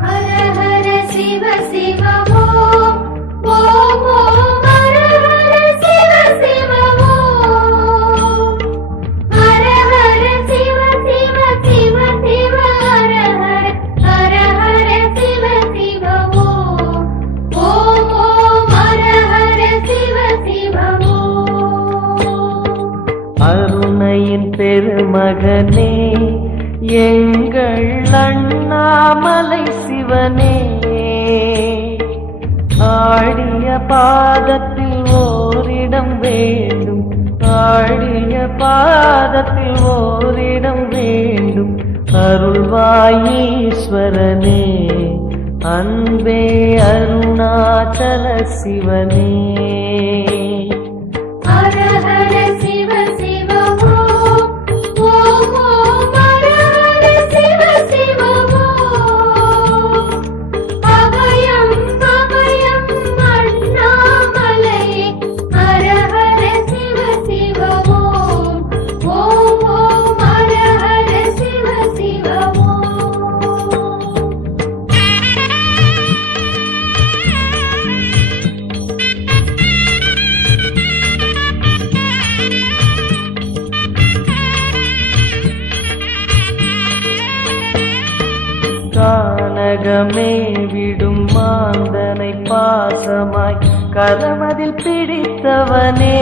ஹர ஹர சிவ சிவ ஓம் ஓம் ஓம் ஹர ஹர சிவ சிவ ஓம் ஹர ஹர சிவ சிவ சிவ சிவ ஹர ஹர ஹர ஹர சிவ சிவ ஓம் ஓம் ஓம் ஹர ஹர சிவ சிவ ஓம். அருணையின் பெருமகனே எங்கள் அண்ணாமலை சிவனே, ஆடிய பாதத்தில் ஓரிடம் வேண்டும், ஆடிய பாதத்தில் ஓரிடம் வேண்டும். அருள்வாயீஸ்வரனே அன்பே அருணாச்சல சிவனே. ஹர ஹர சிவ சிவ ஓம் ஓம் ஓம் ஹர ஹர சிவ சிவ ஓம் அபயம் அபயம் அண்ணாமலையே. ஹர ஹர சிவ சிவ ஓம் ஓம் ஓம் ஹர ஹர சிவ சிவ ஓம். கானகமே விடும் மாந்தனை பாசமாய் கரமதில் பிடித்தவனே,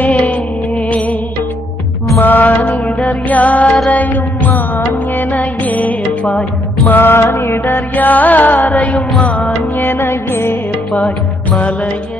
மானிடர் யாரையும் மான் என ஏப்பாய், மானிடர் யாரையும் மான் என ஏப்பாய், மலைய